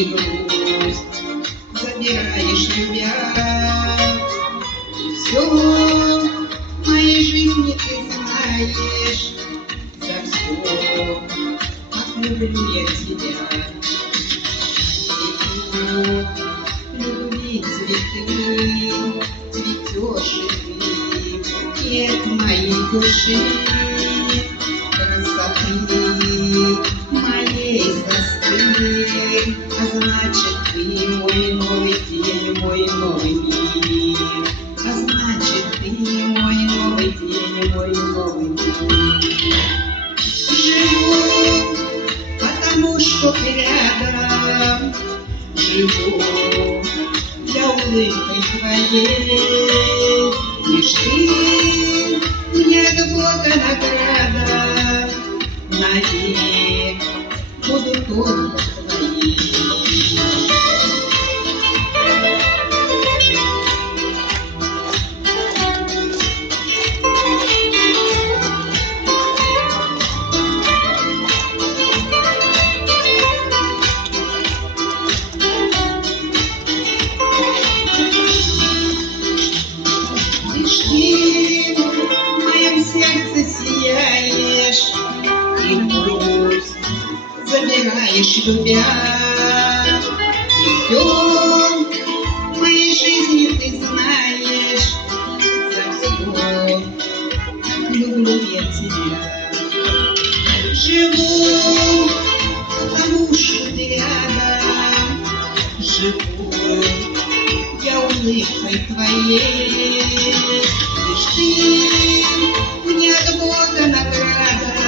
и грусть забираешь, любя. И все в моей жизни ты знаешь, за все люблю я тебя. Любви цветы, цветешь и ты, нет моей души, красоты моей застыли, а значит ты мой новый день, мой новый мир, а значит ты мой новый день, мой новый мир. Живу, потому что ты рядом, живу для улыбкой твоей, лишь ты мне от Бога награда, навек буду только твоей. В моем сердце сияешь, и пусть забираешь, любя. И все в моей жизни ты знаешь, за все люблю я тебя. Живу, потому что ты рядом, живу я улыбкой твоей, лишь ты мне от Бога награда,